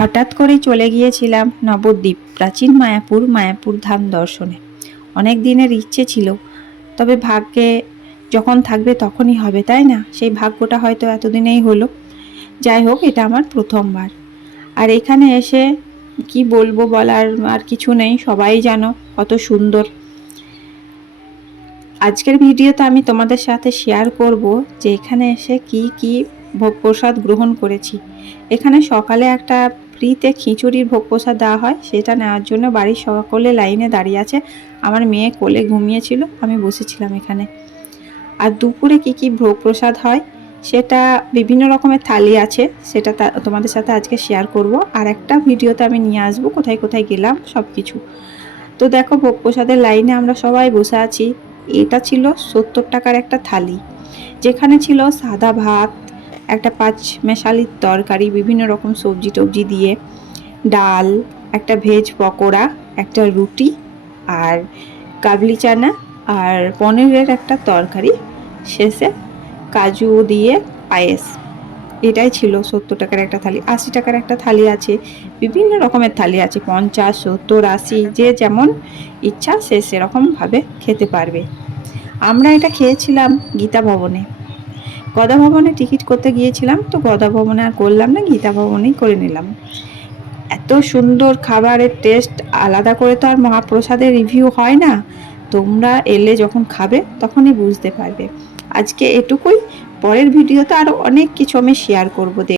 হঠাৎ করেই চলে গিয়েছিলাম নবদ্বীপ, প্রাচীন মায়াপুর মায়াপুর ধাম দর্শনে। অনেক দিনের ইচ্ছে ছিল, তবে ভাগ্যে যখন থাকবে তখনই হবে, তাই না? সেই ভাগ্যটা হয়তো এতদিনেই হলো। যাই হোক, এটা আমার প্রথমবার। আর এখানে এসে কি বলব বলার আর কিছু নেই, সবাই জানো কত সুন্দর। আজকের ভিডিওতে আমি তোমাদের সাথে শেয়ার করব যে এখানে এসে কি কি ভোগ প্রসাদ গ্রহণ করেছি। এখানে সকালে একটা ফ্রিতে খিচুড়ির ভোগ প্রসাদ দেওয়া হয়, সেটা নেওয়ার জন্য বাড়ির সকলে লাইনে দাঁড়িয়ে আছে। আমার মেয়ে কোলে ঘুমিয়েছিল, আমি বসেছিলাম এখানে। আর দুপুরে কি কি ভোগ প্রসাদ হয়, সেটা বিভিন্ন রকমের থালি আছে, সেটা তোমাদের সাথে আজকে শেয়ার করব। আর একটা ভিডিওতে আমি নিয়ে আসব, কোথায় কোথায় গেলাম সব কিছু তো দেখো ভোগ প্রসাদের লাইনে আমরা সবাই বসে আছি। এটা ছিল সত্তর টাকার একটা থালি, যেখানে ছিল সাদা ভাত একটা পাঁচ মেশালির তরকারি, বিভিন্ন রকম সবজি টবজি দিয়ে ডাল, একটা ভেজ পকোড়া, একটা রুটি আর কাবলি চানা আর পনিরের একটা তরকারি, শেষে কাজু দিয়ে পায়েস। এটাই ছিল সত্তর টাকার একটা থালি। আশি টাকার একটা থালি আছে, বিভিন্ন রকমের থালি আছে, পঞ্চাশ, সত্তর, আশি, যে যেমন ইচ্ছা সে সেরকমভাবে খেতে পারবে। আমরা এটা খেয়েছিলাম গীতা ভবনে। গদা ভবনে টিকিট করতে গিয়েছিলাম, তো গদা ভবনে আর করলাম না, গীতা ভবনেই করে নিলাম। এত সুন্দর খাবারের টেস্ট আলাদা করে তো আর মহাপ্রসাদের রিভিউ হয় না। তোমরা এলে যখন খাবে, তখনই বুঝতে পারবে। আজকে এটুকুই, পরের ভিডিওতে আরও অনেক কিছু আমি শেয়ার করব